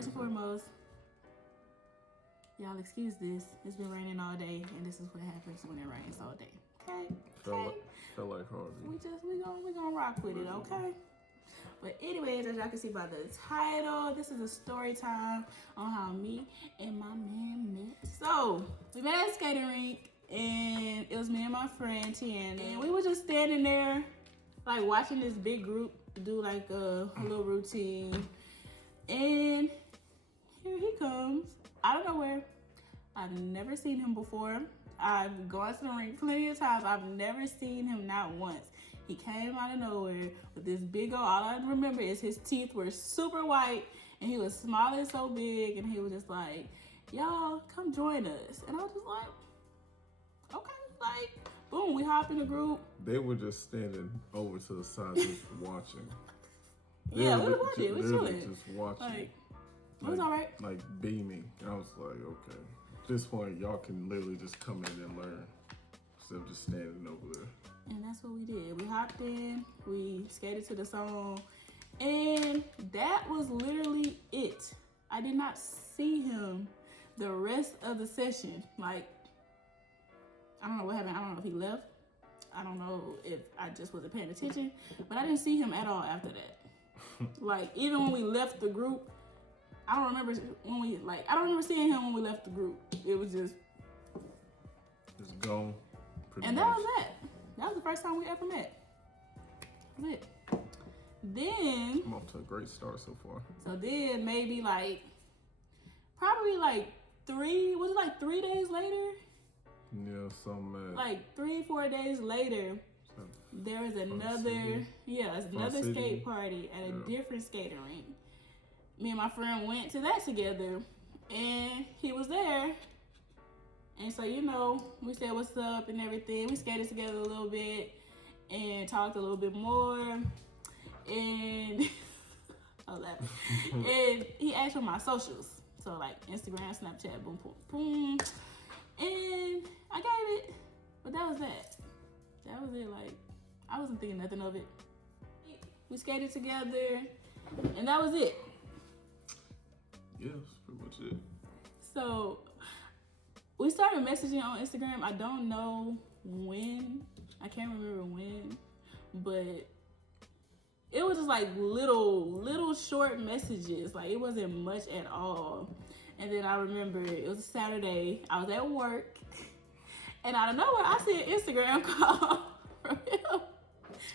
First and foremost, y'all excuse this. It's been raining all day, and this is what happens when it rains all day. Okay? Felt like Harvey. We gonna rock with it, okay? But anyways, as y'all can see by the title, this is a story time on how me and my man met. So we met at a skating rink, and it was me and my friend Tiana, and we were just standing there, like watching this big group do like a little routine. And here he comes out of nowhere. I've never seen him before. I've gone to the rink plenty of times. I've never seen him, not once. He came out of nowhere with this big old, all I remember is his teeth were super white and he was smiling so big, and he was just like, y'all come join us. And I was just like, okay, like, boom, we hop in the group. They were just standing over to the side just watching. Yeah, we were watching, we were chilling. Just watching. Like, it was all right. Like beaming. I was like, okay. At this point, y'all can literally just come in and learn instead of just standing over there. And that's what we did. We hopped in, we skated to the song, and that was literally it. I did not see him the rest of the session. Like, I don't know what happened. I don't know if he left. I don't know if I just wasn't paying attention, but I didn't see him at all after that. Like, even when we left the group, I don't remember seeing him when we left the group. It was just gone. And that was it. That was the first time we ever met. That was it. Then I'm off to a great start so far. So then maybe probably 3 days later? Yeah, something like 3-4 days later, there was another skate party at a different skating rink. Me and my friend went to that together, and he was there. And so, we said what's up and everything. We skated together a little bit and talked a little bit more. And and he asked for my socials. So like Instagram, Snapchat, boom, boom, boom. And I gave it. But that was that. That was it. Like, I wasn't thinking nothing of it. We skated together, and that was it. Yeah, that's pretty much it. So we started messaging on Instagram. I don't know when. I can't remember when, but it was just like little short messages. Like, it wasn't much at all. And then I remember it was a Saturday. I was at work, and out of nowhere, I see an Instagram call from him.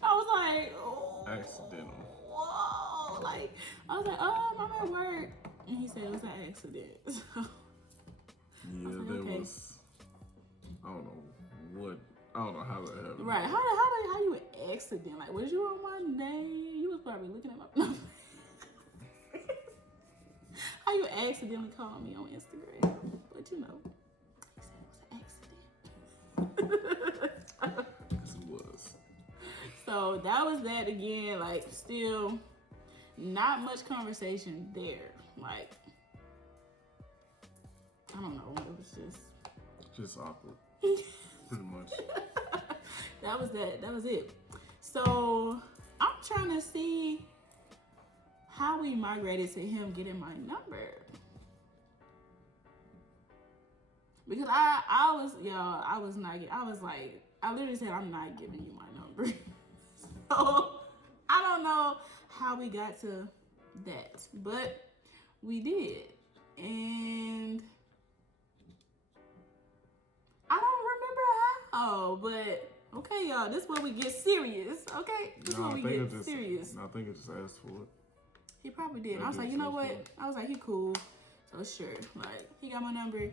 I was like, oh, accidental. Whoa! Like, I was like, oh, I'm at work, and he said it was an accident. Yeah, was. I don't know how that happened. Right? How you an accident? Like, was you on my name? You was probably looking at my number. How you accidentally called me on Instagram? But he said it was an accident. Yes, it was. So that was that again. Like, still not much conversation there. Like, I don't know. It was just awkward. Pretty much. That was that. That was it. So I'm trying to see how we migrated to him getting my number. Because I literally said, I'm not giving you my number. So I don't know how we got to that, but we did. And I don't remember how, but okay, y'all, this is where we get serious, okay? This is where we get serious. I think it just asked for it. He probably did. I was like, you know what? I was like, he cool. So sure, like, he got my number.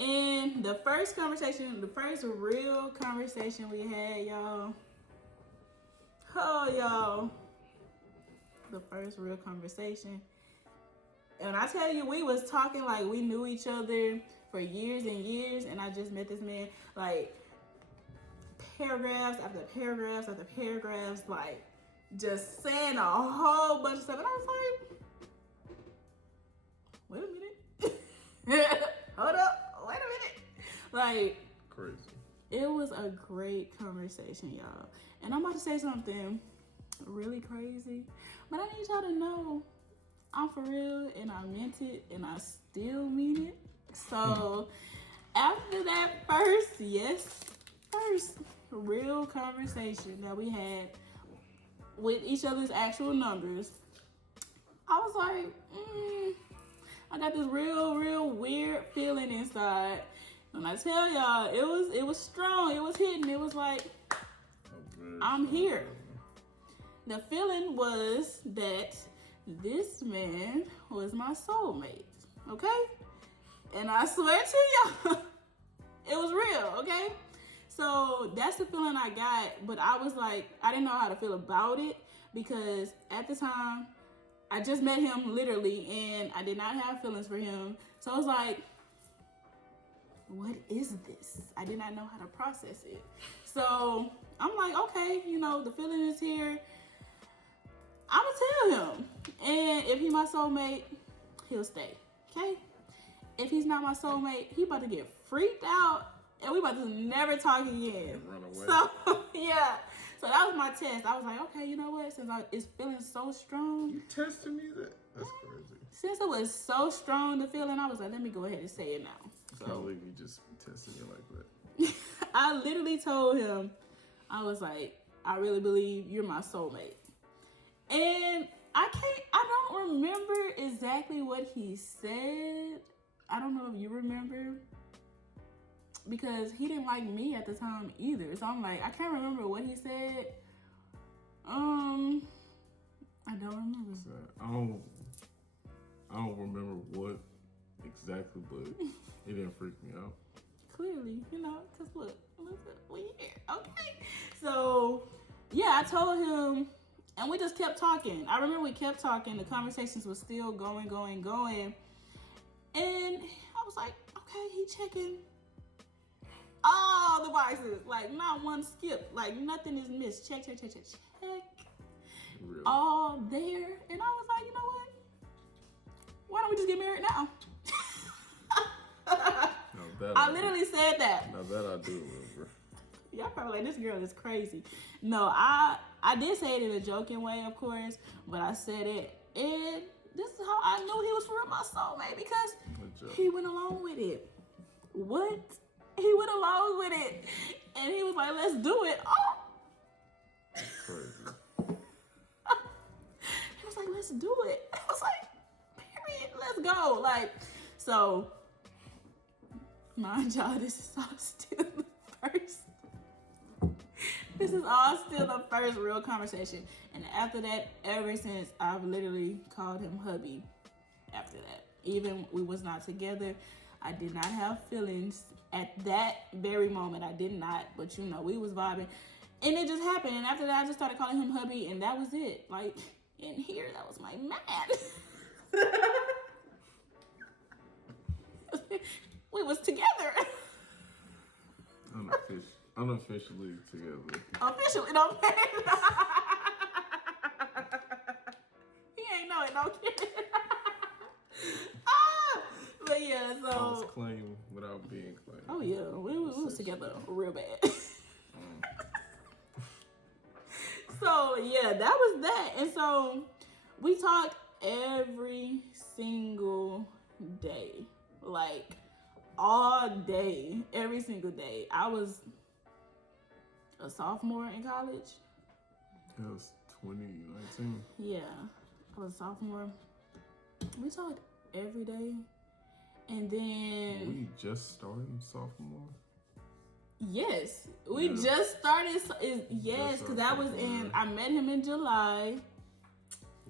And the first real conversation we had, y'all. Oh, y'all. The first real conversation. And I tell you, we was talking like we knew each other for years and years. And I just met this man, like, paragraphs after paragraphs after paragraphs, like, just saying a whole bunch of stuff. And I was like, wait a minute. Hold up. Wait a minute. Like, crazy. It was a great conversation, y'all. And I'm about to say something really crazy, but I need y'all to know I'm for real, and I meant it, and I still mean it. So after that first real conversation that we had with each other's actual numbers, I was like, I got this real weird feeling inside. When I tell y'all, it was strong. It was hitting. It was like, I'm here. The feeling was that this man was my soulmate, okay? And I swear to y'all, it was real, okay? So that's the feeling I got, but I was like, I didn't know how to feel about it because at the time, I just met him literally and I did not have feelings for him. So I was like, what is this? I did not know how to process it. So I'm like, okay, you know, the feeling is here. I'm gonna tell him. And if he's my soulmate, he'll stay, okay? If he's not my soulmate, he about to get freaked out and we about to never talk again. Run away. So, yeah. So that was my test. I was like, okay, you know what? Since it's feeling so strong. You tested me? That's crazy. Since it was so strong, the feeling, I was like, let me go ahead and say it now. I can't believe you just tested me like that. I literally told him, I was like, I really believe you're my soulmate. And I don't remember exactly what he said. I don't know if you remember. Because he didn't like me at the time either. So I'm like, I can't remember what he said. I don't remember. So, I don't remember what exactly, but it didn't freak me out. Clearly, you know, because look, we here. Okay. So, yeah, I told him, and we just kept talking. I remember we kept talking. The conversations were still going. And I was like, okay, he checking all the boxes. Like, not one skip. Like, nothing is missed. Check. Really? All there. And I was like, you know what? Why don't we just get married now? I literally said that. Now that I do remember. Y'all probably like, this girl is crazy. No, I did say it in a joking way, of course, but I said it, and this is how I knew he was for real my soulmate, because he went along with it. What? He went along with it, and he was like, let's do it. Oh! Crazy. He was like, let's do it. I was like, period, let's go. Like, so, mind y'all, this is all still the first. This is all still the first real conversation. And after that, ever since, I've literally called him hubby after that. Even we was not together, I did not have feelings at that very moment. I did not, but you know, we was vibing. And it just happened. And after that, I just started calling him hubby, and that was it. Like, in here, that was my man. We was together. Unofficially together. Officially, don't care. He ain't know it, don't care. But yeah, so. I was claimed without being claimed. Oh yeah, we was together real bad. So yeah, that was that. And so we talked every single day. Like, all day, every single day. I was a sophomore in college. That was 2019. Yeah, I was a sophomore. We talked every day. And then... We just started sophomore? Yes, we just started. Yes, because I was in... I met him in July.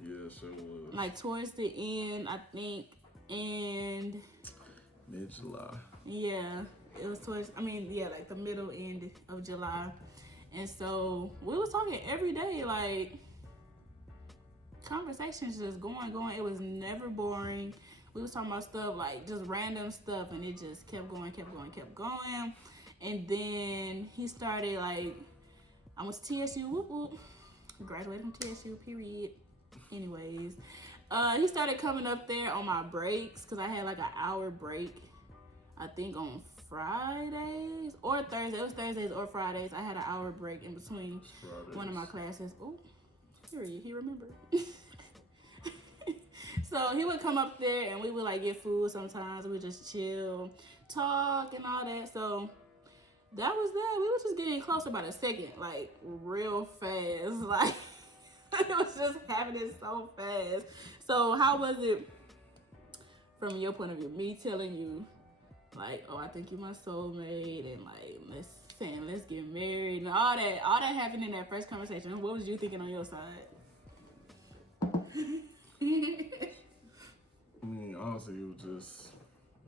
Yeah, sure was. Like, towards the end, I think. And... Mid-July. Yeah, it was towards, like the middle end of July. And so we was talking every day, like conversations just going. It was never boring. We was talking about stuff, like just random stuff, and it just kept going. And then he started, like, I went to TSU, whoop whoop. Graduated from TSU, period. Anyways. He started coming up there on my breaks, because I had like an hour break, I think on Fridays or Thursdays. It was Thursdays or Fridays. I had an hour break in between one of my classes. Oh, period. He remembered. So So he would come up there and we would like get food sometimes. We would just chill, talk and all that. So that was that. We were just getting closer by the second, like real fast. Like it was just happening so fast. So how was it from your point of view? Me telling you, like, oh, I think you're my soulmate, and like let's get married, and all that happened in that first conversation. What was you thinking on your side? I mean, honestly, it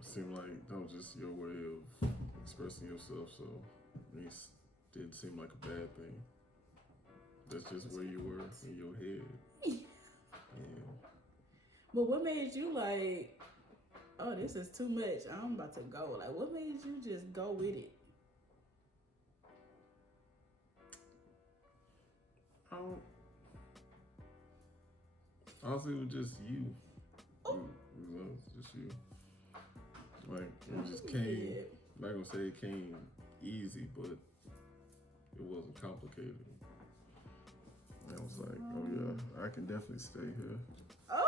seemed like that was just your way of expressing yourself. So it didn't seem like a bad thing. That's just where you were in your head. Yeah. But what made you like, oh, this is too much, I'm about to go? Like, what made you just go with it? Honestly, it was just you. It was just you. Like, it just came, I'm not gonna say it came easy, but it wasn't complicated. And I was like, oh yeah, I can definitely stay here. Oh!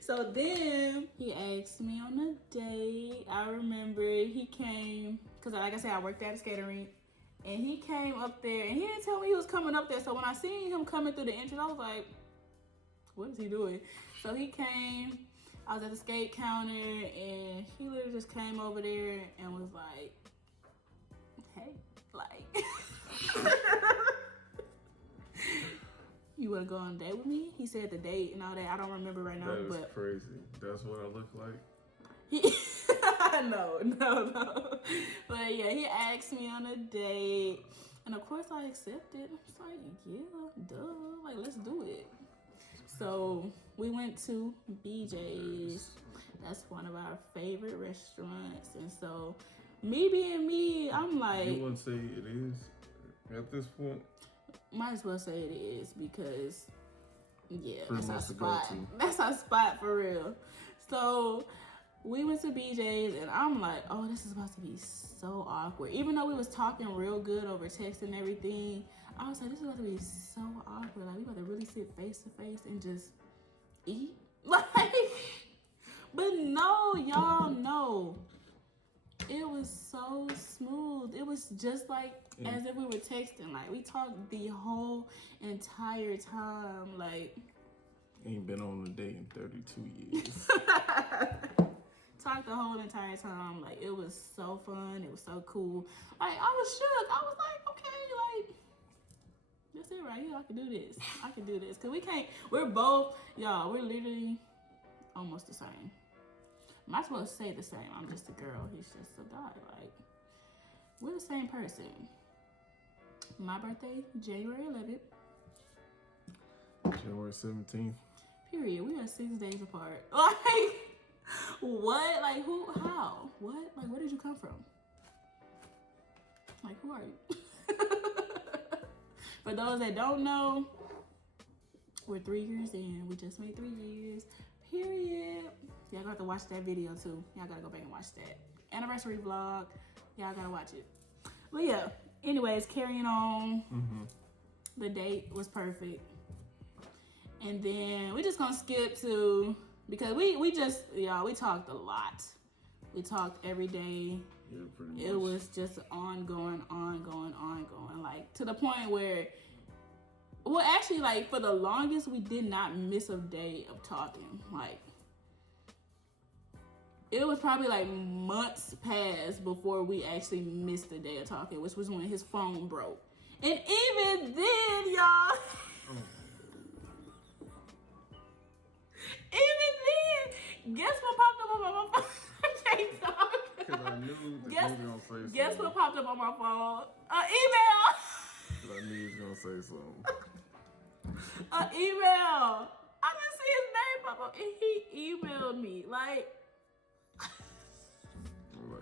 So then he asked me on a date. I remember he came, because like I said, I worked at a skating rink. And he came up there, and he didn't tell me he was coming up there. So when I seen him coming through the entrance, I was like, what is he doing? So he came, I was at the skate counter, and he literally just came over there and was like, hey, like, you want to go on a date with me? He said the date and all that. I don't remember right now. That is but crazy. That's what I look like? No. But yeah, he asked me on a date. And of course I accepted. I was like, yeah, duh. Like, let's do it. So we went to BJ's. That's one of our favorite restaurants. And so me being me, I'm like, you wouldn't say it is at this point? Might as well say it is, because yeah, Pretty that's our much the spot. go-to. That's our spot for real. So we went to BJ's and I'm like, oh, this is about to be so awkward. Even though we was talking real good over text and everything, I was like, this is about to be so awkward. Like, we about to really sit face to face and just eat. Like, but no, y'all, no. It was so smooth. It was just like as if we were texting. Like, we talked the whole entire time. Like, Ain't been on a date in 32 years. Talked the whole entire time. Like, it was so fun. It was so cool. Like, I was shook. I was like, okay, like, that's it right here. I can do this. I can do this. Because we're both, y'all, we're literally almost the same. Might as well say the same. I'm just a girl. He's just a guy. Like, we're the same person. My birthday, January 11th. January 17th. Period. We are 6 days apart. Like, what? Like, who? How? What? Like, where did you come from? Like, who are you? For those that don't know, we're 3 years in. We just made 3 years. Period. Y'all got to watch that video too. Y'all gotta go back and watch that anniversary vlog. Y'all gotta watch it. But yeah, anyways, carrying on. The date was perfect. And then we just gonna skip to, because we just, y'all, we talked a lot. We talked every day. Yeah, pretty much. It was just ongoing, like to the point where, well, actually, like for the longest, we did not miss a day of talking. Like, it was probably like months past before we actually missed a day of talking, which was when his phone broke. And even then, y'all, even then, guess what popped up on my phone? I can't talk. Because I knew that you was going to say something. Guess what popped up on my phone? An email. Because I knew you was going to say something. An email. I didn't see his name pop up, and he emailed me. Like,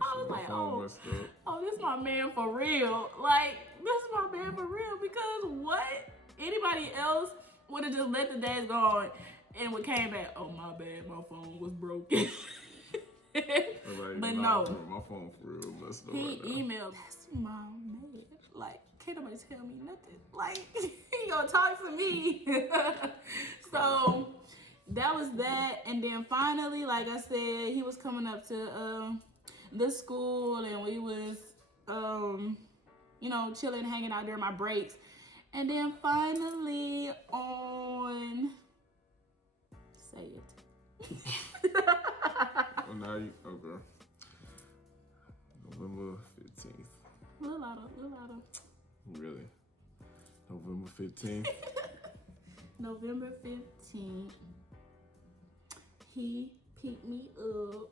I was like, oh, this my man for real. Like, this is my man for real. Because what? Anybody else would have just let the days go on and would came back, oh, my bad, my phone was broken. But no. My phone for real messed up. He right now. emailed, that's my man. Like, can't nobody tell me nothing. Like, he gonna talk to me. So that was that. And then finally, like I said, he was coming up to the school, and we was chilling, hanging out during my breaks. And then finally on, say it. Oh, now you, okay. November 15th. Little louder. Really? November 15th? November 15th, he picked me up.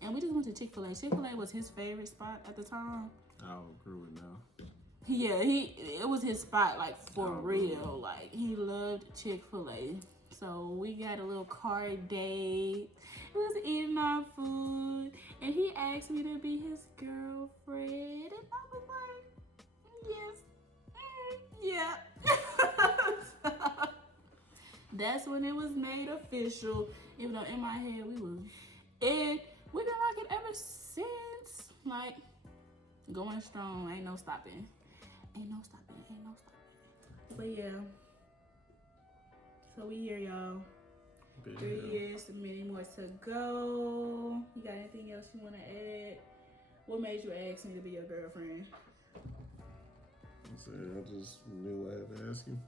And we just went to Chick-fil-A. Chick-fil-A was his favorite spot at the time. I'll agree with now. Yeah, it was his spot, like, for real. Like, he loved Chick-fil-A. So we got a little car date. We was eating our food, and he asked me to be his girlfriend, and I was like, yes, yeah. That's when it was made official. Even though in my head we was, and we've been rocking ever since. Like, going strong, ain't no stopping. But yeah, so we here, y'all. 3 years, many more to go. You got anything else you want to add? What made you ask me to be your girlfriend? I just knew I had to ask you.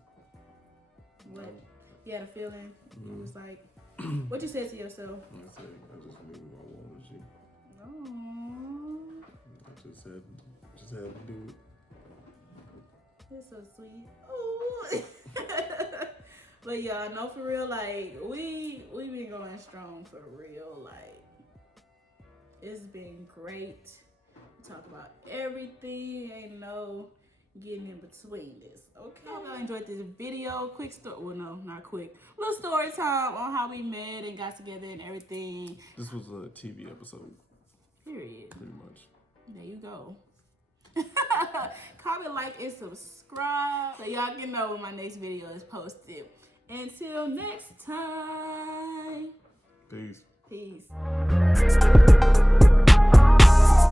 What? You had a feeling? You was like, what you said to yourself? I said, I just knew I wanted you. Oh. I just had to do it. It's so sweet. Oh. But y'all know, for real, like, we been going strong for real. Like, it's been great. We talk about everything. Ain't no getting in between this. Okay. I hope y'all enjoyed this video. Quick story. Well, no, not quick. Little story time on how we met and got together and everything. This was a TV episode. Period. Pretty much. There you go. Comment, like, and subscribe so y'all can know when my next video is posted. Until next time. Peace. Peace.